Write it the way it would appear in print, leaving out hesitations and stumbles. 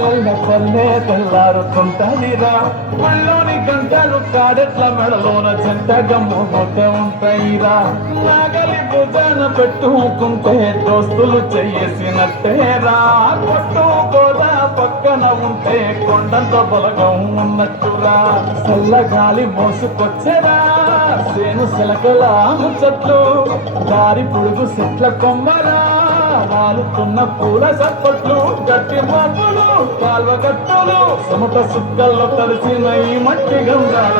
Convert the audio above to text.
పల్లె తెల్లారుతుంటదిరా మళ్ళోని గంటలు కాడెట్ల మెడలోన జంటగా మోగుతూ ఉంటాయిరా నాగలి భుజాన పెట్టుకుంటే దోస్తులు చేసినట్టేరా కొట్టుకోదా పక్కన ఉంటే కొండంత బలగం ఉన్నట్టురా చల్లగాలి మోసుకొచ్చేరా సేను సెలకల ముచ్చట్లు దారి పుడుగు చెట్ల కొమ్మరా నాలుతున్న పూల చప్పట్లు గట్టి మాటలు కాల్వ గట్టులు సమట సుక్కల్లో కలిసిన ఈ మట్టి గంగాల